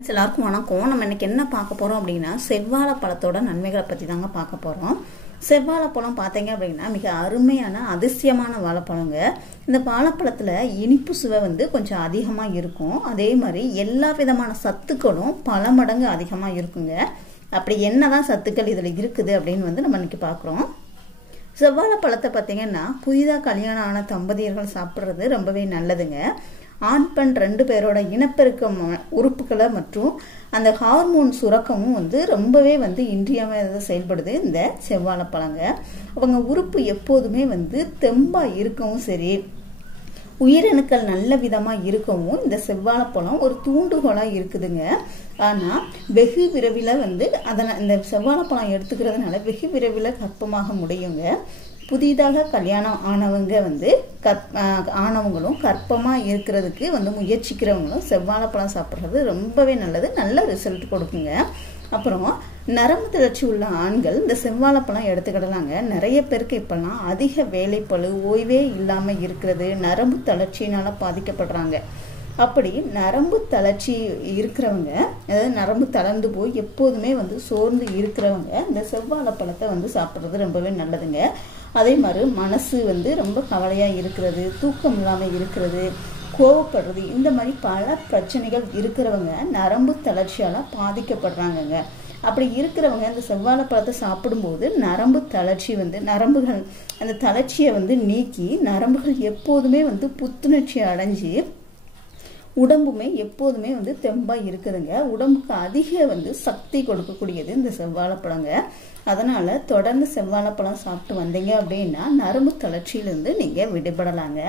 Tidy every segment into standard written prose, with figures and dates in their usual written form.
எல்லாருக்கும் வணக்கம். நம்ம இன்னைக்கு என்ன பார்க்க போறோம் அப்படின்னா செவ்வாழைப்பழத்தோட நன்மைகளை பத்தி தாங்க பார்க்க போறோம். செவ்வாழைப்பழம் பார்த்தீங்க அப்படின்னா மிக அருமையான அதிசயமான வாழைப்பழங்க. இந்த வாழைப்பழத்துல இனிப்பு சுவை கொஞ்சம் அதிகமா இருக்கும். அதே மாதிரி எல்லா விதமான சத்துக்களும் பல மடங்கு அதிகமா இருக்குங்க. அப்படி என்னதான் சத்துக்கள் இதுல இருக்குது அப்படின்னு நம்ம இன்னைக்கு பார்க்குறோம். செவ்வாழைப்பழத்தை பார்த்தீங்கன்னா புதிதாக கல்யாணம் ஆன தம்பதியர்கள் சாப்பிட்றது ரொம்பவே நல்லதுங்க. ஆண் பெண் 2 பேரோட இனப்பெருக்க உறுப்புகளை மற்றும் அந்த ஹார்மோன் சுரக்கமும் ரொம்பவே இன்றியமையாத செயல்படுது இந்த செவ்வாழைப்பழங்க. அவங்க உறுப்பு எப்போதுமே தெம்பா இருக்கவும் சரி, உயிரணுக்கள் நல்ல விதமா இருக்கவும் இந்த செவ்வாழைப்பழம் ஒரு தூண்டுகோலா இருக்குதுங்க. ஆனா வெகு விரைவில் இந்த செவ்வாழைப்பழம் எடுத்துக்கிறதுனால வெகு விரைவில் கர்ப்பமாக முடியுங்க. புதிதாக கல்யாணம் ஆனவங்க ஆனவங்களும் கர்ப்பமா இருக்கிறதுக்கு முயற்சிக்கிறவங்களும் செவ்வாழைப்பழம் சாப்பிட்றது ரொம்பவே நல்லது, நல்ல ரிசல்ட் கொடுக்குங்க. அப்புறம் நரம்பு தளர்ச்சி உள்ள ஆண்கள் இந்த செவ்வாழைப்பழம் எடுத்துக்கிடலாங்க. நிறைய பேருக்கு இப்பெல்லாம் அதிக வேலைப்பளு, ஓய்வே இல்லாம இருக்கிறது, நரம்பு தளர்ச்சியினால பாதிக்கப்படுறாங்க. அப்படி நரம்பு தளர்ச்சி இருக்கிறவங்க, அதாவது நரம்பு தளர்ந்து போய் எப்போதுமே சோர்ந்து இருக்கிறவங்க இந்த செவ்வாழைப்பழத்தை சாப்பிட்றது ரொம்பவே நல்லதுங்க. அதே மாதிரி மனசு ரொம்ப கவலையா இருக்கிறது, தூக்கம் இல்லாம இருக்கிறது, கோவப்படுறது, இந்த மாதிரி பல பிரச்சனைகள் இருக்கிறவங்க நரம்பு தளர்ச்சியால பாதிக்கப்படுறாங்கங்க. அப்படி இருக்கிறவங்க இந்த செவ்வாழைப்பழத்தை சாப்பிடும்போது நரம்பு தளர்ச்சி நரம்புகள் அந்த தளர்ச்சியை நீக்கி நரம்புகள் எப்போதுமே புத்துணர்ச்சி அடைஞ்சு உடம்புமே எப்போதுமே தெம்பா இருக்குதுங்க. உடம்புக்கு அதிக சக்தி கொடுக்கக்கூடியது இந்த செவ்வாழைப்பழங்க. அதனால தொடர்ந்து செவ்வாழைப்பழம் சாப்பிட்டு வந்தீங்க அப்படின்னா நரம்பு தளர்ச்சியிலிருந்து நீங்க விடுபடலாங்க.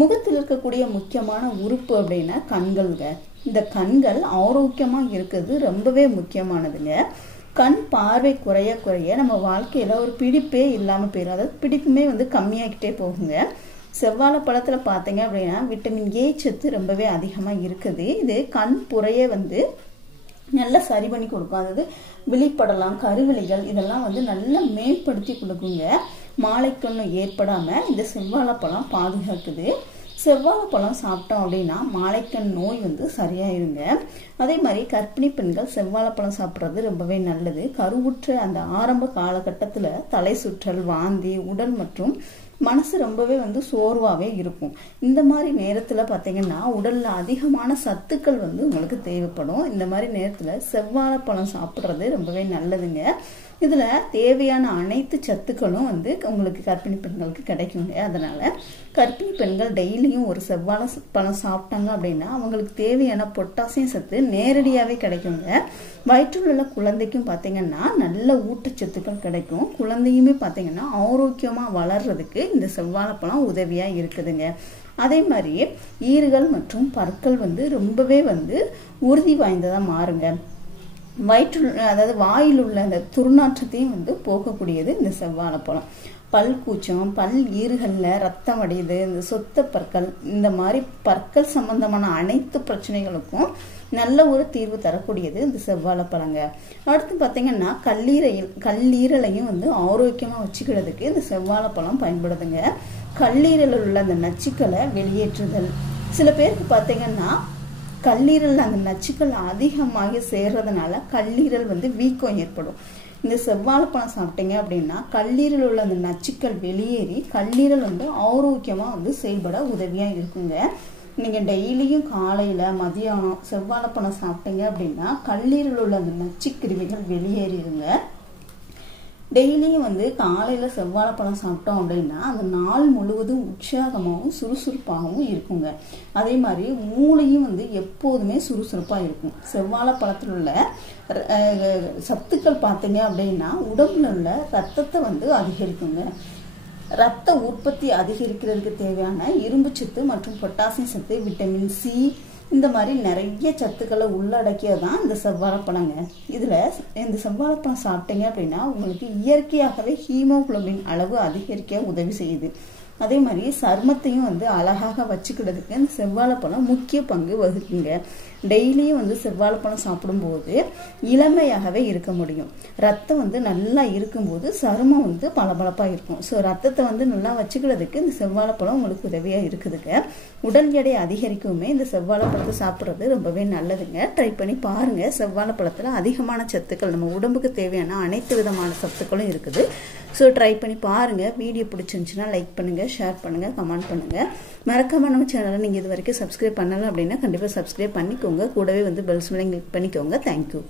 முகத்தில் இருக்கக்கூடிய முக்கியமான உறுப்பு அப்படின்னா கண்கள்ங்க. இந்த கண்கள் ஆரோக்கியமா இருக்கிறது ரொம்பவே முக்கியமானதுங்க. கண் பார்வை குறைய குறைய நம்ம வாழ்க்கையில ஒரு பிடிப்பே இல்லாம போயிடும். அதாவது பிடிப்புமே கம்மியாகிட்டே போகுங்க. செவ்வாழைப்பழத்துல பார்த்தீங்க அப்படின்னா விட்டமின் ஏ சத்து ரொம்பவே அதிகமா இருக்குது. இது கண் புறைய நல்லா சரி பண்ணி கொடுக்கும். அதாவது விழிப்படலாம், கருவிழிகள் இதெல்லாம் நல்லா மேம்படுத்தி கொடுக்குங்க. மாலைக்கண்ணு ஏற்படாம இந்த செவ்வாழைப்பழம் பாதுகாக்குது. செவ்வாழைப்பழம் சாப்பிட்டோம் அப்படின்னா மாலைக்கண் நோய் சரியாயிருங்க. அதே மாதிரி கர்ப்பிணி பெண்கள் செவ்வாழைப்பழம் சாப்பிட்றது ரொம்பவே நல்லது. கருவுற்ற அந்த ஆரம்ப காலகட்டத்துல தலை சுற்றல், வாந்தி, உடல் மற்றும் மனசு ரொம்பவே சோர்வாவே இருக்கும். இந்த மாதிரி நேரத்துல பாத்தீங்கன்னா உடல்ல அதிகமான சத்துக்கள் உங்களுக்கு தேவைப்படும். இந்த மாதிரி நேரத்துல செவ்வாழைப்பழம் சாப்பிட்றது ரொம்பவே நல்லதுங்க. இதுல தேவையான அனைத்து சத்துக்களும் உங்களுக்கு கர்ப்பிணி பெண்களுக்கு கிடைக்குங்க. அதனால கர்ப்பிணி பெண்கள் டெய்லியும் ஒரு செவ்வாழைப்பழம் சாப்பிட்டாங்க அப்படின்னா அவங்களுக்கு தேவையான பொட்டாசியம் சத்து நேரடியாவே கிடைக்குங்க. வயிற்றில் உள்ள குழந்தைக்கும் பார்த்தீங்கன்னா நல்ல ஊட்டச்சத்துக்கள் கிடைக்கும். குழந்தையுமே பார்த்தீங்கன்னா ஆரோக்கியமா வளர்றதுக்கு இந்த செவ்வாழைப்பழம் உதவியா இருக்குதுங்க. அதே மாதிரி ஈறுகள் மற்றும் பற்கள் ரொம்பவே உறுதி வாய்ந்ததா மாறுங்க. அதாவது வாயில் உள்ள அந்த துர்நாற்றத்தையும் போக்கக்கூடியது இந்த செவ்வாழைப்பழம். பல் கூச்சம், பல் ஈறுகள்ல ரத்தம் அடையுது, இந்த சொத்த பற்கள், இந்த மாதிரி பற்கள் சம்பந்தமான அனைத்து பிரச்சனைகளுக்கும் நல்ல ஒரு தீர்வு தரக்கூடியது இந்த செவ்வாழைப்பழங்க. அடுத்து பார்த்தீங்கன்னா கல்லீரலையும் ஆரோக்கியமா வச்சுக்கிறதுக்கு இந்த செவ்வாழைப்பழம் பயன்படுதுங்க. கல்லீரலில் உள்ள அந்த நச்சுக்களை வெளியேற்றுதல். சில பேருக்கு பார்த்தீங்கன்னா கல்லீரல் அந்த நச்சுக்கள் அதிகமாக சேர்றதுனால கல்லீரல் வீக்கம் ஏற்படும். இந்த செவ்வாழைப்பழம் சாப்பிட்டீங்க அப்படின்னா கல்லீரல் உள்ள அந்த நச்சுக்கள் வெளியேறி கல்லீரல் ஆரோக்கியமா செயல்பட உதவியா இருக்குங்க. நீங்க டெய்லியும் காலையில மதியானம் செவ்வாழைப்பழம் சாப்பிட்டீங்க அப்படின்னா கல்லீரல் உள்ள அந்த நச்சு கிருமிகள் வெளியேறிடுங்க. டெய்லியும் காலையில செவ்வாழைப்பழம் சாப்பிட்டோம் அப்படின்னா அந்த நாள் முழுவதும் உற்சாகமாகவும் சுறுசுறுப்பாகவும் இருக்குங்க. அதே மாதிரி மூளையும் எப்போதுமே சுறுசுறுப்பா இருக்கும். செவ்வாழைப்பழத்தில் உள்ள சத்துக்கள் பார்த்தீங்க அப்படின்னா உடம்புல உள்ள ரத்தத்தை அதிகரிக்குங்க. ரத்த உற்பத்தி அதிகரிக்கிறதுக்கு தேவையான இரும்பு சத்து மற்றும் பொட்டாசியம் சத்து, விட்டமின் சி, இந்த மாதிரி நிறைய சத்துக்களை உள்ளடக்கியதான் இந்த செவ்வாழைப்பழங்க. இதுல இந்த செவ்வாழைப்பழம் சாப்பிட்டீங்க அப்படின்னா உங்களுக்கு இயற்கையாகவே ஹீமோகுளோபின் அளவு அதிகரிக்க உதவி செய்யுது. அதே மாதிரி சருமத்தையும் அழகாக வச்சுக்கிறதுக்கு இந்த செவ்வாழைப்பழம் முக்கிய பங்கு வகிக்குங்க. டெய்லியும் வந்து செவ்வாழைப்பழம் சாப்பிடும்போது இளமையாகவே இருக்க முடியும். ரத்தம் வந்து நல்லா இருக்கும்போது சருமம் வந்து பளபளப்பாக இருக்கும். ஸோ ரத்தத்தை வந்து நல்லா வச்சுக்கிறதுக்கு இந்த செவ்வாழைப்பழம் உங்களுக்கு உதவியாக இருக்குதுங்க. உடல் எடை அதிகரிக்குமே இந்த செவ்வாழைப்பழத்தை சாப்பிட்றது ரொம்பவே நல்லதுங்க. ட்ரை பண்ணி பாருங்கள். செவ்வாழைப்பழத்தில் அதிகமான சத்துக்கள், நம்ம உடம்புக்கு தேவையான அனைத்து விதமான சத்துக்களும் இருக்குது. ஸோ ட்ரை பண்ணி பாருங்கள். வீடியோ பிடிச்சிருந்துச்சுன்னா லைக் பண்ணுங்கள், ஷேர் பண்ணுங்கள், கமெண்ட் பண்ணுங்கள். மறக்காம நம்ம சேனலை நீங்கள் இது வரைக்கும் சப்ஸ்கிரைப் பண்ணலை அப்படின்னா கண்டிப்பாக சப்ஸ்கிரைப் பண்ணிக்கோங்க. கூடவே வந்து பெல் சிம்பலை கிளிக் பண்ணிக்கோங்க. தேங்க்யூ.